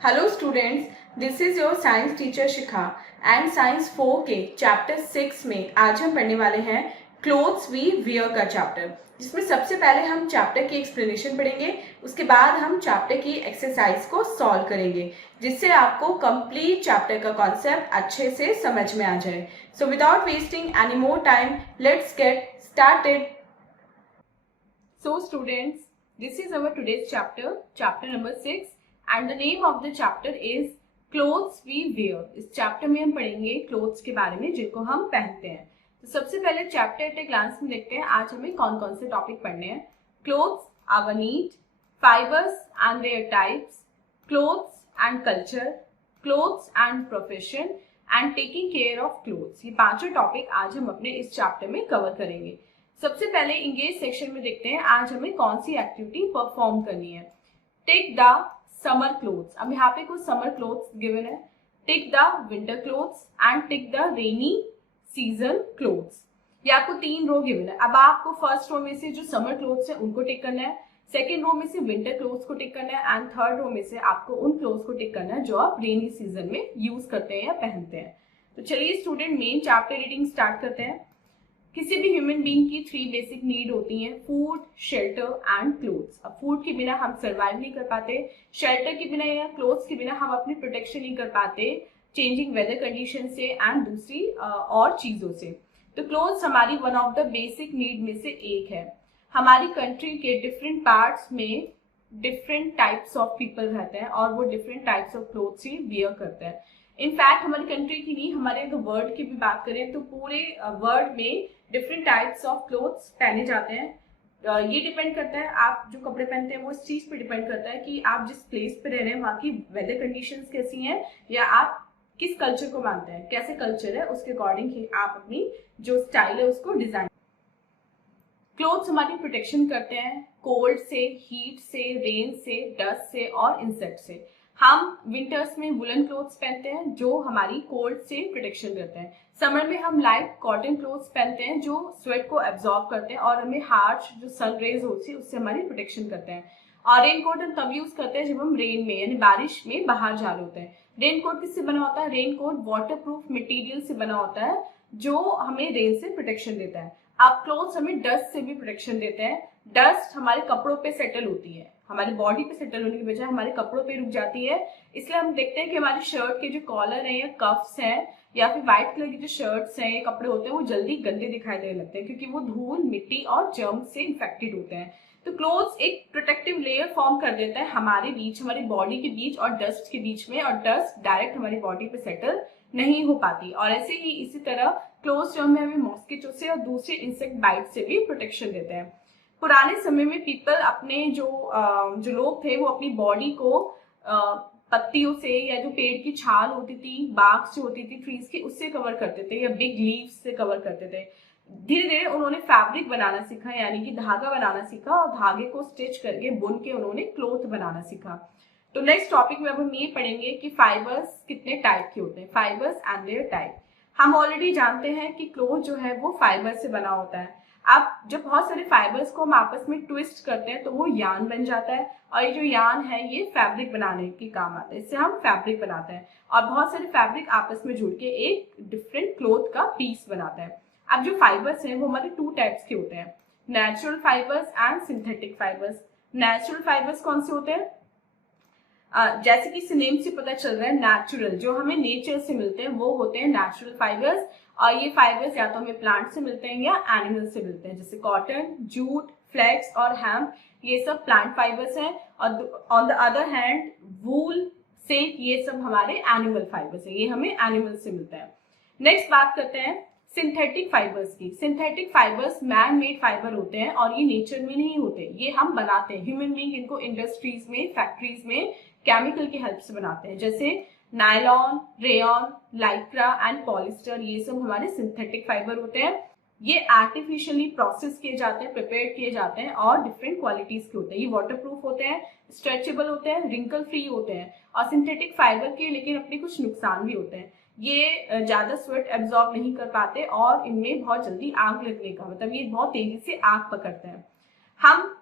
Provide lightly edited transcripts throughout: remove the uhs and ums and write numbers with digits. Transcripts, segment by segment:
Hello students, this is your science teacher Shikha and science 4 के chapter 6 में आज हम पढ़ने वाले हैं क्लोथ्स वी वियर का चैप्टर, जिसमें सबसे पहले हम चैप्टर की एक्सप्लेनेशन पढ़ेंगे। उसके बाद हम चैप्टर की एक्सरसाइज को सॉल्व करेंगे, जिससे आपको कंप्लीट चैप्टर का कॉन्सेप्ट अच्छे से समझ में आ जाए। So without wasting any more time, let's get started. So students, this is our today's chapter, chapter number 6, and the name of the chapter is clothes we wear. इस chapter में हम पढ़ेंगे क्लोथ्स के बारे में जिनको हम पहनते हैं। तो सबसे पहले चैप्टर एट ए ग्लांस में देखते हैं आज हमें कौन कौन से टॉपिक पढ़ने हैं। Clothes, our need, fibres and their types, clothes and culture, clothes and profession and taking care of clothes. ये पांचों टॉपिक आज हम अपने इस चैप्टर में कवर करेंगे। सबसे पहले इंगेज सेक्शन में देखते हैं आज हमें कौन सी एक्टिविटी परफॉर्म करनी है। Take the summer clothes. अब यहाँ पे कुछ समर क्लोथ्स गिवन है। Take the winter clothes and take the rainy season clothes. ये आपको 3 रो गिवन है। अब आपको फर्स्ट रो में से जो समर क्लोथ्स है उनको टिक करना है, सेकेंड रो में से विंटर क्लोथ्स को टिक करना है एंड थर्ड रो में से आपको उन क्लोथ्स को टिक करना है जो आप रेनी सीजन में यूज करते हैं या पहनते हैं। तो चलिए student main chapter reading start करते हैं। किसी भी ह्यूमन बीइंग की 3 बेसिक नीड होती हैं, फूड, शेल्टर एंड क्लोथ्स। अब फूड के बिना हम सर्वाइव नहीं कर पाते, शेल्टर के बिना या क्लोथ्स के बिना हम अपनी प्रोटेक्शन नहीं कर पाते चेंजिंग वेदर कंडीशन से एंड दूसरी और चीजों से। तो क्लोथ्स हमारी one of the basic need में से एक है। हमारी कंट्री के डिफरेंट पार्ट्स में डिफरेंट टाइप्स ऑफ पीपल रहते हैं और वो different types of clothes he wear करते हैं। इनफैक्ट हमारी कंट्री की नहीं, हमारे वर्ल्ड की भी बात करें तो पूरे वर्ल्ड में डिफरेंट टाइप्स ऑफ क्लोथ्स पहने जाते हैं। ये डिपेंड करता है आप जो कपड़े पहनते हैं वो इस चीज पे डिपेंड करता है कि आप जिस प्लेस पे रह रहे हैं वहाँ की वेदर कंडीशंस कैसी हैं या आप किस कल्चर को मानते हैं, कैसे कल्चर है उसके अकॉर्डिंग ही आप अपनी जो स्टाइल है उसको डिजाइन। क्लोथ्स हमारी प्रोटेक्शन करते हैं कोल्ड से, हीट से, रेन से, डस्ट से और इंसेक्ट से। हम विंटर्स में वुलन क्लोथ्स पहनते हैं जो हमारी कोल्ड से प्रोटेक्शन करते हैं। समर में हम लाइट कॉटन क्लोथ्स पहनते हैं जो स्वेट को एब्जॉर्ब करते हैं और हमें हार्श जो सन रेज होती है उससे हमारी प्रोटेक्शन करते हैं। और रेन कोट हम तब यूज करते हैं जब हम रेन में यानी बारिश में बाहर जा रहे होते हैं। रेन कोट किससे बना होता है? Raincoat waterproof material से बना होता है जो हमें रेन से प्रोटेक्शन देता है। अब क्लोथ्स हमें डस्ट से भी प्रोटेक्शन देते हैं। डस्ट हमारे कपड़ों पे सेटल होती है, हमारी बॉडी पे सेटल होने की बजाय हमारे कपड़ों पे रुक जाती है। इसलिए हम देखते हैं कि हमारी शर्ट के जो कॉलर है या कफ्स हैं या फिर व्हाइट कलर की जो शर्ट्स हैं या कपड़े होते हैं वो जल्दी गंदे दिखाई देने लगते हैं क्योंकि वो धूल, मिट्टी और जर्म से इन्फेक्टेड होते हैं। तो क्लोथ्स एक प्रोटेक्टिव लेयर फॉर्म कर देता है हमारे बीच, हमारी बॉडी के बीच और डस्ट के बीच में, और डस्ट डायरेक्ट हमारी बॉडी पे सेटल नहीं हो पाती। और ऐसे ही इसी तरह क्लोथ्स जो हमें मॉस्किटो से और दूसरे इंसेक्ट बाइट से भी प्रोटेक्शन देते हैं। पुराने समय में पीपल अपने जो लोग थे वो अपनी बॉडी को पत्तियों से या जो पेड़ की छाल होती थी, बार्क्स जो होती थी ट्रीज की, उससे कवर करते थे या बिग लीव्स से कवर करते थे। धीरे धीरे उन्होंने फैब्रिक बनाना सीखा यानी कि धागा बनाना सीखा और धागे को स्टिच करके बुन के उन्होंने क्लोथ बनाना सीखा। तो नेक्स्ट टॉपिक में अब हम ये पढ़ेंगे कि फाइबर्स कितने टाइप के होते हैं, फाइबर्स एंड देयर टाइप। हम ऑलरेडी जानते हैं कि क्लोथ जो है वो फाइबर से बना होता है। अब जब बहुत सारे फाइबर्स को हम आपस में ट्विस्ट करते हैं तो वो यान बन जाता है और ये जो यान है ये फैब्रिक बनाने के काम आता है। इससे हम फैब्रिक बनाते हैं और बहुत सारे फैब्रिक आपस में जुड़ के एक डिफरेंट क्लोथ का पीस बनाता है। अब जो फाइबर्स हैं वो हमारे 2 टाइप्स के होते हैं, natural fibres and synthetic fibres. Natural fibres कौन से होते हैं? जैसे कि नेम से पता चल रहा है नेचुरल, जो हमें नेचर से मिलते हैं वो होते हैं नेचुरल फाइबर्स। और ये फाइबर्स या तो हमें प्लांट से मिलते हैं या एनिमल से मिलते हैं, जैसे कॉटन, जूट, फ्लेक्स और हेम्प, ये सब प्लांट फाइबर्स हैं। और on the other hand wool, silk, ये सब हमारे एनिमल फाइबर्स हैं, ये हमें एनिमल से मिलता है। नेक्स्ट बात करते हैं सिंथेटिक फाइबर्स की। Synthetic fibres man made fibre होते हैं और ये नेचर में नहीं होते, ये हम बनाते हैं। ह्यूमन बीइंग इनको इंडस्ट्रीज में, फैक्ट्रीज में केमिकल की हेल्प से बनाते हैं, जैसे nylon, rayon, Lycra and polyester, ये सब हमारे सिंथेटिक फाइबर होते हैं। ये आर्टिफिशियली प्रोसेस किए जाते हैं, प्रिपेयर किए जाते हैं और डिफरेंट क्वालिटीज के होते हैं। ये वाटरप्रूफ होते हैं, स्ट्रेचेबल होते हैं, रिंकल फ्री होते हैं। और सिंथेटिक फाइबर के लेकिन अपने कुछ नुकसान भी होते हैं। ये ज्यादा स्वेट एब्जॉर्ब नहीं कर पाते और इनमें बहुत जल्दी आग लगने का मतलब ये बहुत तेजी से आग पकड़ते हैं। हम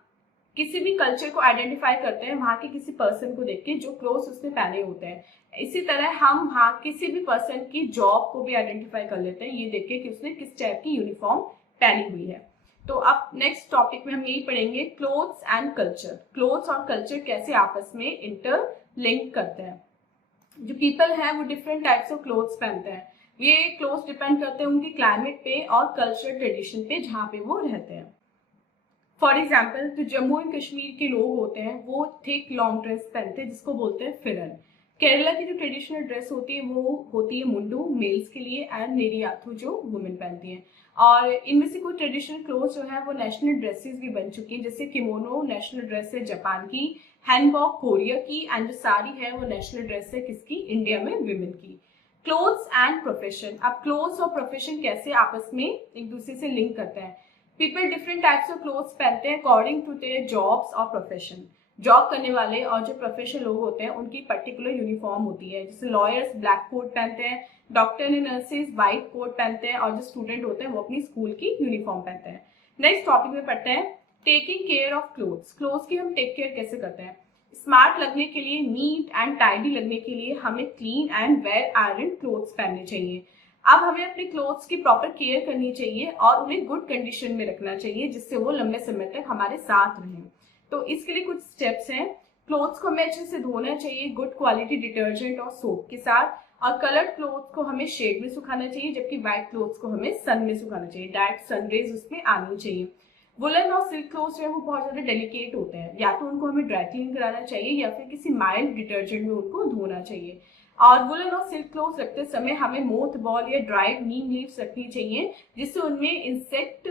किसी भी कल्चर को आइडेंटिफाई करते हैं वहाँ के किसी पर्सन को देख के जो क्लोथ्स उसने पहने होते हैं। इसी तरह हम वहाँ किसी भी पर्सन की जॉब को भी आइडेंटिफाई कर लेते हैं ये देख के कि उसने किस टाइप की यूनिफॉर्म पहनी हुई है। तो अब नेक्स्ट टॉपिक में हम यही पढ़ेंगे क्लोथ्स एंड कल्चर। क्लोथ्स और कल्चर कैसे आपस में इंटरलिंक करते हैं। जो पीपल हैं वो डिफरेंट टाइप्स ऑफ क्लोथ्स पहनते हैं। ये क्लोथ्स डिपेंड करते हैं उनकी क्लाइमेट पे और कल्चरल ट्रेडिशन पे जहाँ पे वो रहते हैं। फॉर एग्जाम्पल जो जम्मू एंड कश्मीर के लोग होते हैं वो थिक लॉन्ग ड्रेस पहनते हैं जिसको बोलते हैं फिरन। केरला की जो ट्रेडिशनल ड्रेस होती है वो होती है मुंडू मेल्स के लिए एंड नेरियाथु जो वुमेन पहनती हैं। और इनमें से कुछ ट्रेडिशनल क्लोथ्स जो है वो नेशनल ड्रेसेस भी बन चुकी हैं, जैसे किमोनो नेशनल ड्रेस है जापान की, हैंबॉक कोरिया की एंड जो साड़ी है वो नेशनल ड्रेस है किसकी, इंडिया में विमेन की। Clothes and profession. अब क्लोथ्स और प्रोफेशन कैसे आपस में एक दूसरे से लिंक करते हैं। People different types of clothes पहनते हैं अकॉर्डिंग टू देयर जॉब्स और प्रोफेशन। जॉब करने वाले और जो प्रोफेशनल लोग होते हैं उनकी पर्टिकुलर यूनिफॉर्म होती है, जैसे लॉयर्स ब्लैक कोट पहनते हैं, doctor and nurses white coat पहनते हैं और जो स्टूडेंट होते हैं वो अपनी स्कूल की यूनिफॉर्म पहनते हैं। नेक्स्ट टॉपिक में पढ़ते हैं taking care of clothes. Clothes की हम टेक केयर कैसे करते हैं। स्मार्ट लगने के लिए, नीट एंड टाइडी लगने के लिए हमें clean and well iron clothes पहनने चाहिए। अब हमें अपने क्लोथ्स की प्रॉपर केयर करनी चाहिए और उन्हें गुड कंडीशन में रखना चाहिए जिससे वो लंबे समय तक हमारे साथ रहें। तो इसके लिए कुछ स्टेप्स हैं। क्लोथ्स को हमें अच्छे से धोना चाहिए गुड क्वालिटी डिटर्जेंट और सोप के साथ, और कलर्ड क्लोथ्स को हमें शेड में सुखाना चाहिए जबकि व्हाइट क्लोथ्स को हमें सन में सुखाना चाहिए, डायरेक्ट सनरेज उसमें आनी चाहिए। वुलन और सिल्क क्लोथ्स जो है वो बहुत ज्यादा डेलिकेट होते हैं, या तो उनको हमें ड्राई क्लीन कराना चाहिए या फिर किसी माइल्ड डिटर्जेंट में उनको धोना चाहिए। और वुलन और सिल्क क्लोथ्स रखते समय हमें मोथ बॉल या ड्राइड नीम लीव्स रखनी चाहिए जिससे उनमें इंसेक्ट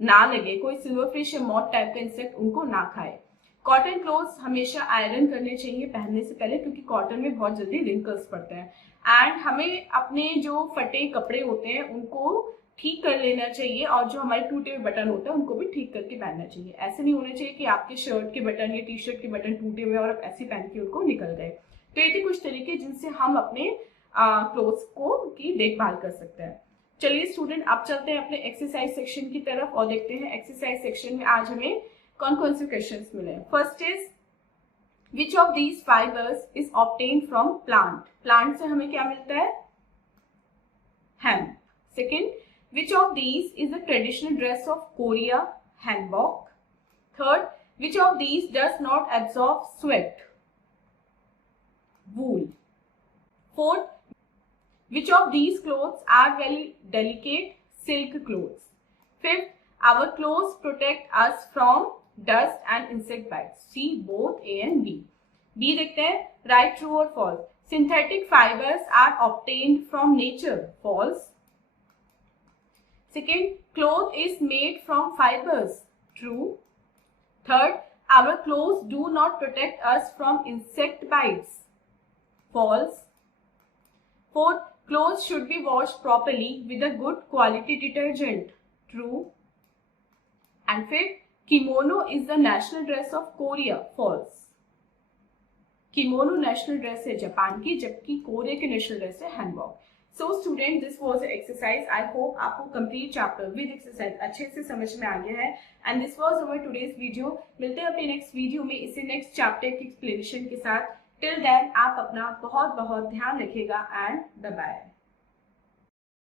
ना लगे, कोई सिल्वर फिश या मॉथ टाइप का इंसेक्ट उनको ना खाए। कॉटन क्लोथ्स हमेशा आयरन करने चाहिए पहनने से पहले क्योंकि कॉटन में बहुत जल्दी रिंकल्स पड़ते हैं। एंड हमें अपने जो फटे कपड़े होते हैं उनको ठीक कर लेना चाहिए और जो हमारे टूटे हुए बटन होते हैं उनको भी ठीक करके पहनना चाहिए। ऐसे नहीं होना चाहिए कि आपके शर्ट के बटन या टी शर्ट के बटन टूटे हुए और आप ऐसे पहन के उनको निकल गए। तो ये थे कुछ तरीके जिनसे हम अपने क्लोथ्स को की देखभाल कर सकते हैं। चलिए स्टूडेंट अब चलते हैं अपने एक्सरसाइज सेक्शन की तरफ और देखते हैं एक्सरसाइज सेक्शन में आज हमें कौन कौन से क्वेश्चंस मिले। First is which of these fibres is obtained from plant. Plant से हमें क्या मिलता है, hemp. Second, which of these is the traditional dress of Korea, hanbok? Third, which of these does not absorb sweat? Wool. Fourth, which of these clothes are very delicate? Silk clothes. Fifth, our clothes protect us from dust and insect bites. See both A and B. B देखते हैं, right, true or false? Synthetic fibers are obtained from nature. False. Second, cloth is made from fibers. True. Third, our clothes do not protect us from insect bites. False. Fourth, clothes should be washed properly with a good quality detergent. True. And fifth, kimono is the national dress of Korea. False. Kimono national dress है Japan की जबकि Korea की national dress है हैंबॉक। So student, this was the exercise. I hope आपको complete chapter with exercise अच्छे से समझ में आ गया है। And this was our today's video. मिलते हैं अपने next video में इसे next chapter की explanation के साथ। Till then आप अपना बहुत बहुत ध्यान रखिएगा and bye bye.